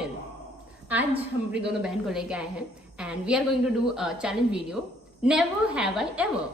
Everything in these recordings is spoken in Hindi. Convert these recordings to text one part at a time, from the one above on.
चैनल। आज हम अपनी दोनों बहन को लेके आए हैं and we are going to do a challenge video never have I ever,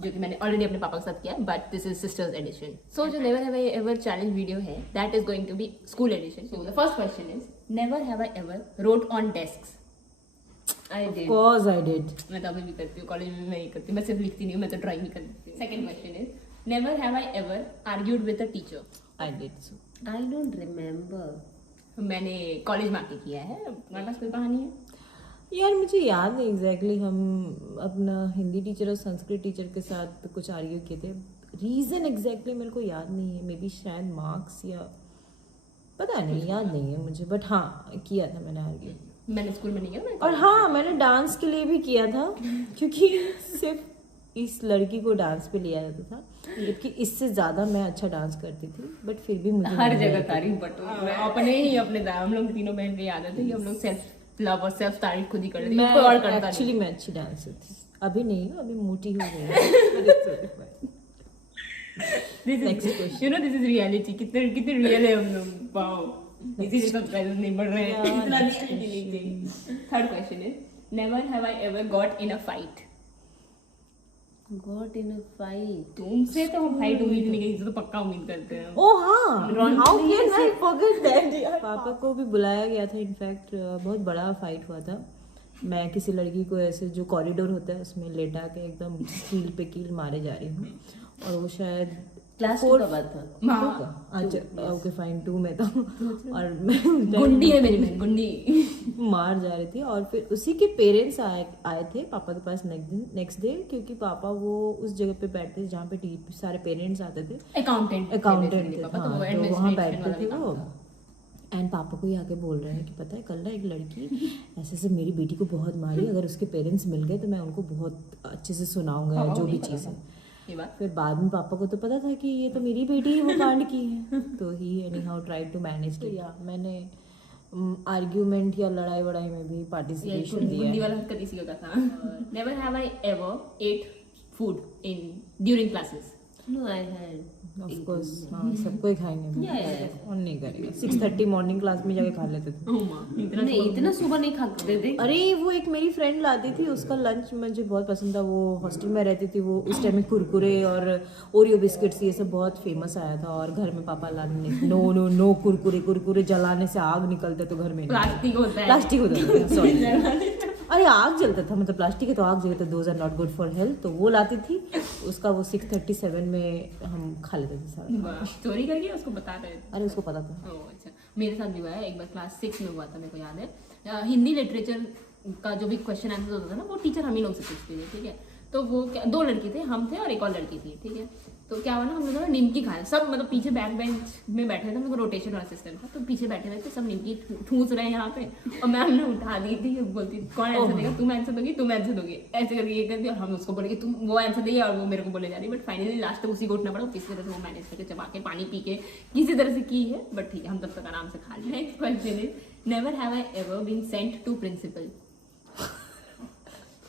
जो कि मैंने ऑलरेडी अपने पापा के साथ किया, but this is sisters edition. So जो never have I ever challenge video है that is going to be school edition. So the first question is never have I ever wrote on desks. I did, Of course I did. मैं तो अभी भी करती हूँ, कॉलेज में मैं नहीं करती, मैं सिर्फ लिखती नहीं हूँ, मैं तो ड्राइंग भी कर देती हूँ। Second question is never have I ever argued with a teacher. I did so. I don't remember. मैंने कॉलेज में आके किया है। तुम्हारे पास कोई कहानी है? यार मुझे याद नहीं एग्जैक्टली हम अपना हिंदी टीचर और संस्कृत टीचर के साथ कुछ आर्ग्यू किए थे। रीज़न एग्जैक्टली मेरे को याद नहीं है, मे बी शायद मार्क्स या पता नहीं, याद नहीं है मुझे, बट हाँ किया था मैंने आर्ग्यू। मैंने स्कूल में नहीं किया, मैंने और हाँ मैंने डांस के लिए भी किया था, क्योंकि सिर्फ इस लड़की को डांस पे लिया जाता था, जबकि इससे ज्यादा मैं अच्छा डांस करती थी, बट फिर भी मुझे हर नहीं जगह आता। तारीफ बटो अपने ही अपने हम लोग तीनों बहन की आदत है कि हम लोग सेल्फ लव और सेल्फ तारीफ खुद ही कर लेते हैं, कोई और करता एक्चुअली नहीं। मैं अच्छी डांसर थी, अभी नहीं हूँ, अभी मोटी हो गई हूँ। Next question. You know this is reality. कितने कितने रियल है हम लोग, वाओ। इसीलिए सब्सक्राइबर्स नहीं बढ़ रहे हैं, Yeah, इतना next रियलिटी नहीं थे। Third question is never have I ever got in a fight. Got in a fight. तुमसे तो हम फाइट उम्मीद नहीं की, तो पक्का उम्मीद करते हैं। ओ हाँ, how can I forget that? पापा को भी बुलाया गया था, इनफैक्ट बहुत बड़ा फाइट हुआ था। मैं किसी लड़की को ऐसे जो कॉरिडोर होता है उसमें लेटा के एकदम कील पे कील मारे जा रही हूँ, और वो शायद Class fourth- 2 का बात था। हाँ, अच्छा ओके फाइन 2 में था, और मैं गुंडी है मेरी बहन, गुंडी। मार जा रही थी, और फिर उसी के पेरेंट्स आए थे पापा के पास नेक्स्ट डे, क्योंकि पापा वो उस जगह पे बैठते थे जहाँ पे सारे पेरेंट्स आते थे, अकाउंटेंट अकाउंटेंट थे, पापा, तो हाँ, वो तो वहाँ बैठते एडमिनिस्ट्रेशन थे वाला वो। काम था। एंड पापा को ही आके बोल रहे हैं कि पता है कल ना एक लड़की ऐसे से मेरी बेटी को बहुत मारी, अगर उसके पेरेंट्स मिल गए तो मैं उनको बहुत अच्छे से सुनाऊंगा, पापा को जो भी नहीं पता चीज़ है। था ये बात। फिर बाद में पापा को तो पता था कि ये तो मेरी बेटी है, वो कांड की है, तो ही anyhow tried to manage. तो या मैंने आर्ग्यूमेंट या लड़ाई वड़ाई में भी पार्टिसिपेशन दिया गुंडी है। वाला हरकत इसी का था। Never have I ever eight food in during classes. No, I had. Of course हाँ, सबको ही खाएंगे, Yeah. कौन नहीं करेगा। 6:30 मॉर्निंग क्लास में जाके खा लेते थे। नहीं, इतना सुबह नहीं खाते थे। अरे वो एक मेरी फ्रेंड लाती थी, उसका लंच मुझे बहुत पसंद था, वो हॉस्टल में रहती थी, वो उस टाइम में कुरकुरे और ओरियो बिस्किट्स ये सब बहुत फेमस आया था, और घर में पापा लाने नो नो नो कुरकुरे जलाने से आग निकलते तो घर में प्लास्टिक होता है, प्लास्टिक होता था, सॉरी अरे आग जलता था, मतलब प्लास्टिक है तो आग जलता, those are not good for health, तो वो लाती थी उसका, वो 6:37 में हम खा लेते थे सारा। चोरी करके उसको बता रहे थे। अरे उसको पता था। ओह अच्छा, मेरे साथ भी हुआ है एक बार, क्लास 6 में हुआ था, मेरे को याद है। हिंदी लिटरेचर का जो भी क्वेश्चन आंसर होता था ना, वो टीचर हम ही लोग से पूछती थी, ठीक है। तो वो क्या, 2 लड़के थे, हम थे और एक और लड़की थी, ठीक है। तो क्या हुआ ना, हम लोगों ने निमकी खाया, सब मतलब पीछे बैक बेंच में बैठे थे, हम लोग रोटेशन वाला सिस्टम था, तो पीछे बैठे हुए थे, सब निमकी ठूस रहे हैं यहाँ पे, और मैम ने उठा दी थी, बोलती कौन आंसर देगा, तुम आंसर दोगी, तुम आंसर दोगी, ऐसे करके ये कर दिया, और हम उसको बोले कि तुम वो आंसर देगी, और वो मेरे को बोले जा रही, बट फाइनली लास्ट तक उसी को उठना पड़ा, किसी तरह से वो मैनेज करके चबा के पानी पी के किसी तरह से की है, बट ठीक है, हम तब तक आराम से खा लिया। Next question is never have I ever been sent to principal.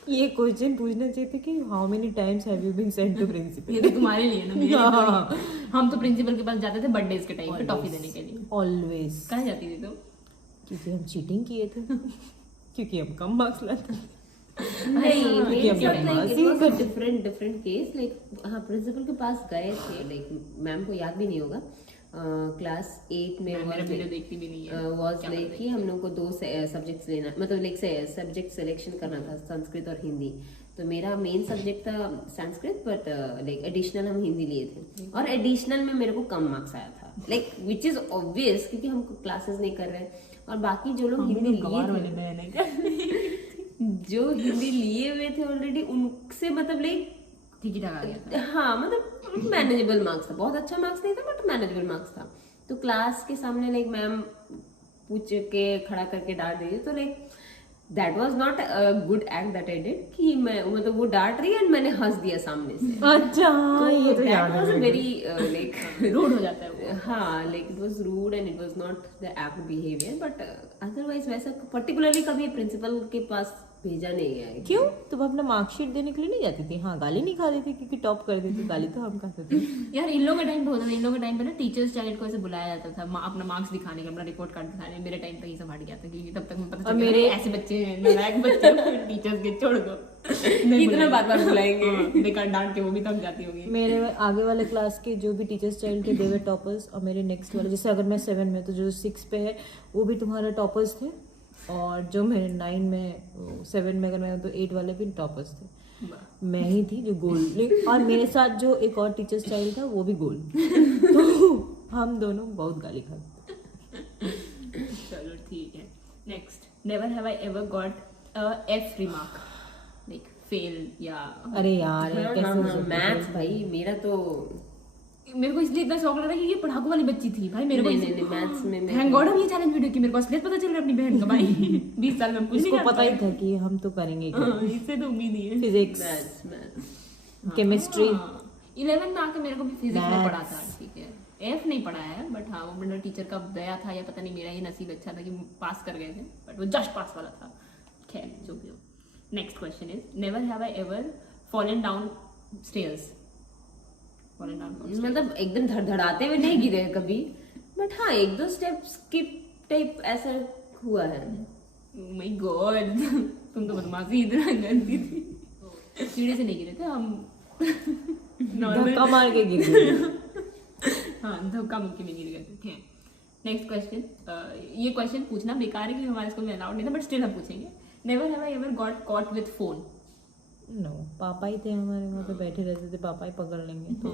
ये क्वेश्चन पूछना चाहिए था कि how many times have you been sent to principal. ये तो तुम्हारे लिए ना, मेरे लिए तो हाँ। नहीं। हम तो प्रिंसिपल के पास जाते थे बर्थडेज के टाइम पे टॉफी देने के लिए। ऑलवेज, कहाँ जाती थी तुम? क्योंकि हम चीटिंग किए थे, क्योंकि हम कम मार्क्स लाते थे। नहीं, हम it बदमाशी was a different case. Like हाँ, प्रिंसिपल के पास गए थे, लाइक मैम को याद भी नहीं होगा। क्लास 8 में मेरा वीडियो देखती भी नहीं है। वॉज लाइक कि हम लोग को 2 सब्जेक्ट्स लेना, मतलब लाइक सब्जेक्ट सिलेक्शन करना था, संस्कृत और हिंदी। तो मेरा मेन सब्जेक्ट था संस्कृत, बट लाइक एडिशनल हम हिंदी लिए थे, और एडिशनल में मेरे को कम मार्क्स आया था, लाइक विच इज ऑब्वियस, क्योंकि हम क्लासेस नहीं कर रहे। और बाकी जो लोग हिंदी लिए थे, जो हिंदी लिए हुए थे ऑलरेडी, उनसे मतलब लाइक ठीक ही ठाक आ गया था। हाँ, मतलब मैनेजेबल मार्क्स था, बहुत अच्छा मार्क्स नहीं था, बट मैनेजेबल मार्क्स था। तो क्लास के सामने लाइक मैम पूछ के खड़ा करके डांट रही, तो like that was not a good act that I did, कि मैं मतलब वो डांट रही है एंड मैंने हंस दिया सामने से। अच्छा हाँ, ये तो याद दैट वाज है। वेरी लाइक रूड हो जाता है वो। हाँ, like it was rude and it was not the act behaviour, but otherwise वैसा पर्टिकुलरली कभी प्रिंसिपल के पास भेजा नहीं गया है। क्यों? तुम अपना मार्कशीट देने के लिए नहीं जाती थी? हाँ, गाली नहीं खाती थी क्योंकि टॉप कर देती, गाली तो हम खाते थे। यार इन लोगों के टाइम पे होता था, इन लोगों के टाइम पे ना टीचर्स चाइल्ड को ऐसे बुलाया जाता था अपना मार्क्स दिखाने के, अपना रिपोर्ट कार्ड दिखाने। मेरे टाइम पे ये सब हट गया था क्योंकि तब तक मुझे पता चल गया मेरे ऐसे बच्चे हैं, नालायक बच्चे हैं, टीचर्स के छोड़ दो, इतना बार बुलाएंगे, बेकार डांट के वो भी थक जाती होगी। मेरे आगे वाले क्लास के जो भी टीचर्स चाइल्ड थे दे वर टॉपर्स, और मेरे नेक्स्ट वाले, जैसे अगर मैं 7 में तो जो 6 पे है वो भी तुम्हारे टॉपर्स थे, और जो मेरे 9 में 7 में अगर मैं तो 8 वाले भी टॉपर्स थे। मैं ही थी जो गोल्ड, और मेरे साथ जो एक और टीचर्स चाइल्ड था वो भी गोल्ड। तो हम दोनों बहुत गाली खाते। चलो ठीक है। Next, never have I ever got a F remark, like fail या। अरे यार ये कैसे हो सकता है? मैथ्स भाई मेरा तो मेरे को इसलिए इतना शौक लग रहा है कि ये पढ़ाकू वाली बच्ची थी भाई। मेरे को नहीं मैथ्स में थैंक गॉड हम ये चैलेंज वीडियो की, मेरे को असलियत पता चल रहा है अपनी बहन का भाई। 20 साल में हम कुछ नहीं उसको कर पता ही पाए। था कि हम तो करेंगे हाँ, इससे तो उम्मीद ही है। Physics, maths chemistry. 11 में आके मेरे को भी फिजिक्स में Maths. पढ़ा था, ठीक है। एफ नहीं पढ़ा है बट हाँ वो मेरा टीचर का गया था, या पता नहीं मेरा ही नसीब अच्छा था कि पास कर गए थे, बट वो जस्ट पास वाला था। खैर जो भी हो। Next question is, never have I ever fallen down stairs. Fallen down मतलब एकदम धड़धड़ाते हुए नहीं गिरे कभी, बट हाँ 1-2 स्टेप स्किप टाइप ऐसा हुआ है। माय गॉड, तुम तो बदमाशी इतना करती थी। सीढ़ी से नहीं गिरे थे हम, धक्का मार के गिर गए। हाँ धक्का मुक्की में गिर गए थे। नेक्स्ट क्वेश्चन, ये क्वेश्चन पूछना बेकार है क्योंकि हमारे स्कूल में अलाउड नहीं था, बट स्टिल हम पूछेंगे। Never have I ever got caught with phone. No, पापा ही थे हमारे वहाँ पे बैठे रहते थे, पापा ही पकड़ लेंगे तो।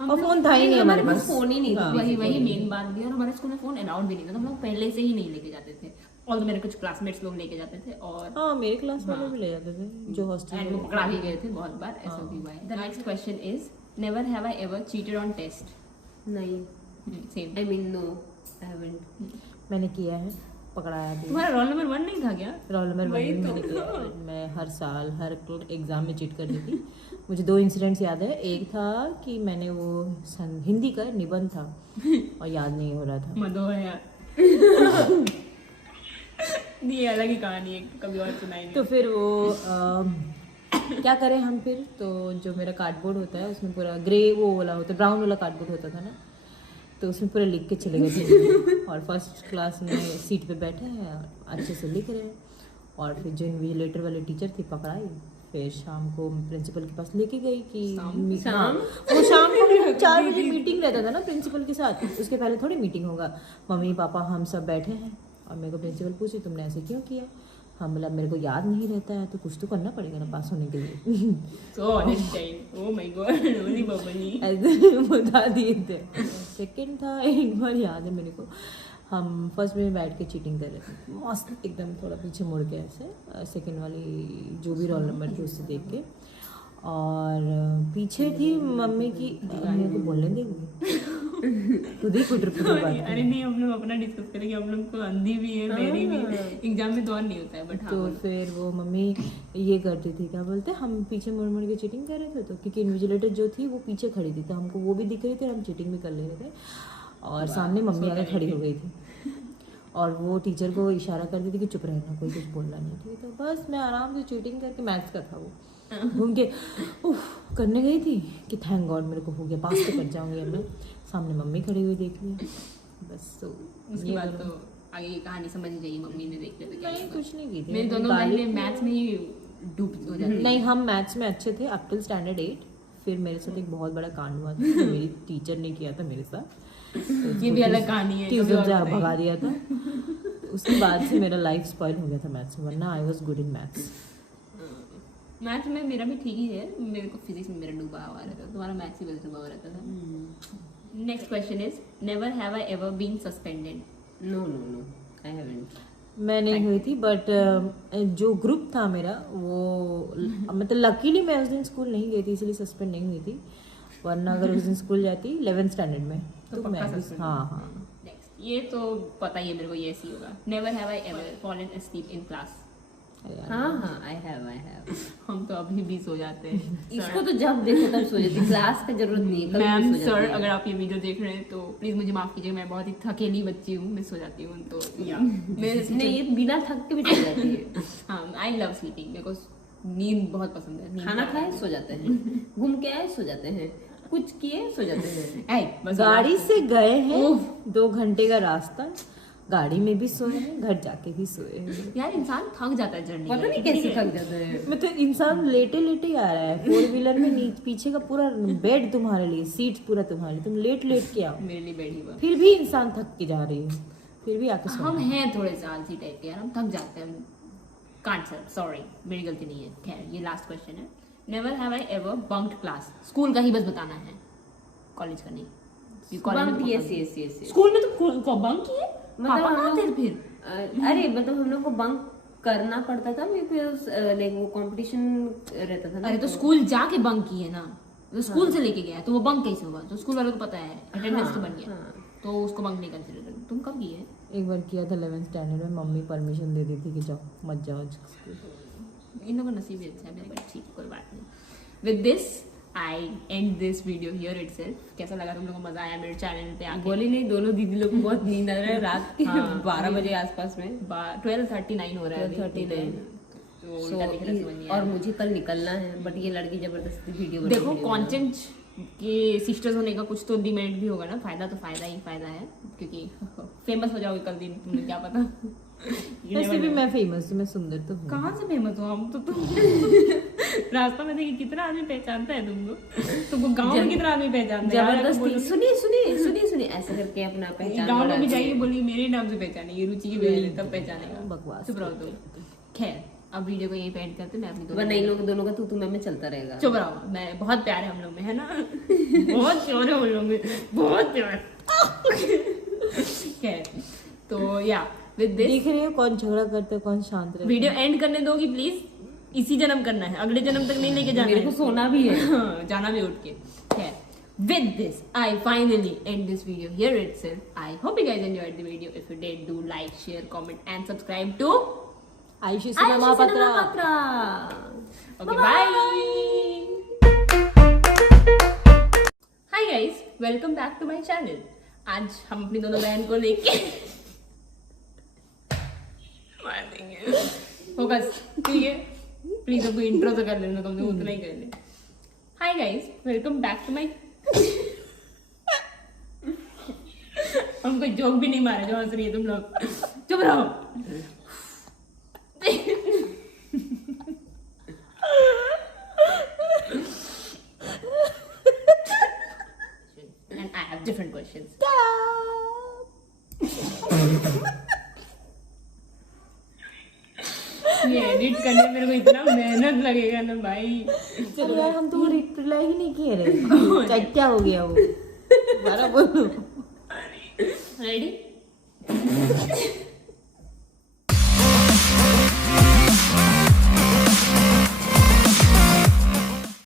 हम और फोन था ही नहीं हमारे पास। फोन ही नहीं था। वही मेन बात भी है, और हमारे स्कूल में फोन अलाउड भी नहीं था, तो हम लोग पहले से ही नहीं लेके जाते थे। और मेरे कुछ क्लासमेट्स लोग लेके जाते थे, और हाँ मेरे क्लास वाले भी ले जाते थे जो हॉस्टल एंड वो पकड़ा भी गए थे बहुत बार, ऐसा भी हुआ है। The next question is, never have I ever cheated on test. नहीं, same. I mean no, I haven't. मैंने किया है, पकड़ाया भी। तुम्हारा रोल नंबर 1 नहीं था क्या? रोल नंबर 1 वही में तो। मैंने किया है। मैं हर साल हर एग्जाम में चीट करती थी। मुझे 2 इंसिडेंट्स याद है। एक था कि मैंने वो हिंदी का निबंध था और याद नहीं हो रहा था। मदो है यार। ये अलग ही कहानी है, कभी और सुनाएंगे। तो फिर वो क्या करें हम फिर, तो जो मेरा कार्डबोर्ड होता है उसमें पूरा ग्रे वो वाला होता है, ब्राउन वाला कार्डबोर्ड होता था ना, तो उसमें पूरा लिख के चले गए थे। और फर्स्ट क्लास में सीट पे बैठे हैं, अच्छे से लिख रहे हैं, और फिर जो इन्विजिलेटर वाले टीचर थी पकड़ाई। फिर शाम को प्रिंसिपल के पास लेके गई कि शाम? वो शाम को 4 बजे मीटिंग रहता था ना प्रिंसिपल के साथ, उसके पहले थोड़ी मीटिंग होगा। मम्मी पापा हम सब बैठे हैं, और मेरे को प्रिंसिपल पूछी तुमने ऐसे क्यों किया। हम बोला मेरे को याद नहीं रहता है, तो कुछ तो करना पड़ेगा ना पास होने के लिए। So honest time. Oh my god, only बबनी। ऐसे बता दिए थे। सेकंड था, एक बार याद है मेरे को, हम फर्स्ट में बैठ के चीटिंग कर रहे थे मस्त एकदम, थोड़ा पीछे मुड़ के ऐसे, सेकंड वाली जो भी रोल नंबर थी उससे देख के, और पीछे थी मम्मी की, मेरे को बोलने देगी खुद ही कुछ बात। अरे नहीं, हम लोग अपना डिस्कस करेंगे, हम लोग को अंधी भी है, मेरी भी है, एग्जाम में तो और नहीं होता है, बट तो फिर वो मम्मी ये करती थी, क्या बोलते, हम पीछे मुड़ मुड़ के चीटिंग कर रहे थे, तो क्योंकि इन्विजिलेटर जो थी वो पीछे खड़ी थी, तो हमको वो भी दिख रही थी, हम चीटिंग भी कर ले रहे थे, और सामने मम्मी आगे खड़ी हो गई थी, और वो टीचर को इशारा करती थी कि चुप रहना, कोई कुछ बोलना नहीं। ठीक है, तो बस मैं आराम से चीटिंग करके, मैथ्स का था वो, घूम के करने गई थी कि थैंक गॉड मेरे को हो गया, पास तो कर जाऊंगी अब मैं। सामने मम्मी खड़ी हुई देख ली, बस। तो उसके बाद तो आगे की कहानी समझ ही जाइए, मम्मी ने देख लिया तो क्या नहीं होगा। कुछ नहीं की थी मेरे दोनों भाई मैथ्स में ही डूब हो जाते हैं। नहीं, हम मैथ्स में अच्छे थे अप टिल स्टैंडर्ड 8। फिर मेरे साथ एक बहुत बड़ा कांड हुआ था जो मेरी टीचर ने किया था मेरे साथ। ये भी अलग कहानी है, कभी ट्यूशन और से बताइए। भगा दिया था। उसके बाद से मेरा लाइफ स्पॉइल हो गया था मैथ्स में, वरना I was good in maths. Maths में मेरा भी ठीक ही है, मेरे को फिजिक्स में मेरा डूबा हुआ रहता था, तुम्हारा मैथ्स ही बस डूबा हुआ रहता था। Next question is, never have I ever been suspended. No no no, I haven't. मैं नहीं हुई थी, बट जो ग्रुप था मेरा वो मतलब लकीली मैं उस दिन स्कूल नहीं गई थी, इसलिए सस्पेंड नहीं हुई थी, वरना अगर उस दिन स्कूल जाती 11th स्टैंडर्ड में तो पक्का मैं भी, suspend। हाँ हाँ। नेक्स्ट, ये तो पता ही है मेरे को, ये ऐसी होगा। Never have I ever fallen asleep in class. हाँ आई हैव हम तो अभी भी सो जाते हैं इसको तो जब देखो तब सो जाती, क्लास का जरूरत नहीं है, कभी भी मैम सो जाती सर है। अगर आप ये वीडियो देख रहे हैं तो प्लीज मुझे माफ कीजिए, मैं बहुत ही थकेली बच्ची हूँ, मैं सो जाती हूँ तो या मेरे नहीं ये बिना थक के भी सो जाती है। हाँ आई लव स्लीपिंग, मेरे को नींद बहुत पसंद है। नींद खाना बहुत खाए सो जाते हैं, घूम के आए सो जाते हैं, कुछ किए सो जाते हैं। ऐ, बस गाड़ी से गए हैं 2 घंटे का रास्ता, गाड़ी में भी सोए हैं, घर जाके भी सोए हैं। यार इंसान थक जाता है जर्नी पता नहीं कैसे थक जाते हैं। मैं तो इंसान लेटे लेटे ही आ रहा है 4 व्हीलर में, पीछे का पूरा बेड तुम्हारे लिए, सीट पूरा तुम्हारे लिए, तुम लेट लेट के आओ, मेरे लिए बैठी हुआ। फिर भी इंसान थक के जा रही है, फिर भी आके सो हम हैं थोड़े से आलसी टाइप के यार, हम थक जाते हैं। कांट सर सॉरी, मेरी गलती नहीं है। खैर ये लास्ट क्वेश्चन है। Never have I ever बंक्ड class. School का ही बस बताना है, कॉलेज का नहीं। कॉलेज में यस स्कूल में तो बंक किए, पापा कहाँ थे फिर? अरे मतलब हम लोग को बंक करना पड़ता था बिकॉज लाइक वो कंपटीशन रहता था ना। अरे तो स्कूल जाके बंक किए ना, तो स्कूल से लेके गया तो वो बंक कैसे होगा? तो स्कूल वालों को पता है, अटेंडेंस तो बन गया, तो उसको बंक नहीं कंसिडर कर। तुम कब किए? एक बार किया था 11th स्टैंडर्ड में, मम्मी परमिशन दे दी थी कि जाओ मत जाओ स्कूल। इन लोगों का नसीब ही अच्छा है मेरे, बट ठीक कोई बात नहीं। With this I and this video here itself. कैसा लगा तुम लोगों को? मजा आया मेरे चैनल पे आके? बोली नहीं, दोनों दीदी लोग को बहुत नींद आ रहा है रात के 12 बजे आसपास में। 12:39 हो रहा है अभी। 12:39 तो उल्टा दिख रहा है, समझ नहीं आ और रहा। मुझे कल निकलना है, बट ये लड़की जबरदस्ती वीडियो देखो कंटेंट के सिस्टर्स होने का कुछ तो डिमेरिट भी होगा ना, फायदा तो फायदा ही फायदा है, क्योंकि फेमस हो जाओगे कल दिन, तुम्हें क्या पता। वैसे भी मैं फेमस हूँ, मैं सुंदर तो हूँ। कहाँ से फेमस हो? हम तो तुम रास्ता में देखिए कितना आदमी पहचानता है तुमको, तुमको गांव में कितना आदमी पहचानता है। जबरदस्ती सुनिए ऐसे करके अपना पहचान गांव में भी बढ़ाती है। जाइए, बोलिए मेरे नाम से पहचानेगी, रुचि की वजह से तब पहचानेगा। बकवास चुप रहो तुम। खैर अब वीडियो को यहीं पे एंड करते हैं। मैं अपनी वरना इन लोग दोनों का तू मैं चलता रहेगा। चुप रहो, मैं बहुत प्यार है हम लोग में, है ना? बहुत प्यार है हम लोग में, बहुत प्यार। खैर तो या विद दिस देख रही हो कौन झगड़ा करता है कौन शांत रहता है। वीडियो एंड करने दोगी प्लीज? इसी जन्म करना है, अगले जन्म तक नहीं लेके जाना मेरे है। को सोना भी है। हाँ, जाना भी उठ के। खैर with this I finally end this video here itself. I hope you guys enjoyed the video. If you did, do like, share, comment and subscribe to Ayushi Ayushi cinema पत्रा। Cinema Patra. Okay, bye. Hi guys, welcome back to my channel. आज हम अपनी दोनों बहन को लेके मार देंगे। फोकस, ठीक है? प्लीज अब इंट्रो तो कर लेना, कम से कम उतना ही कर ले। Hi guys, welcome back to my. हम कोई जोक भी नहीं मारे जो हंस रही है तुम लोग। चुप रहो। And I have different questions. ये एडिट करने में मेरे को इतना मेहनत लगेगा ना भाई। चलो यार हम तो रिप्लाई ही नहीं किए रहे। क्या हो गया वो? दोबारा बोलो। रेडी?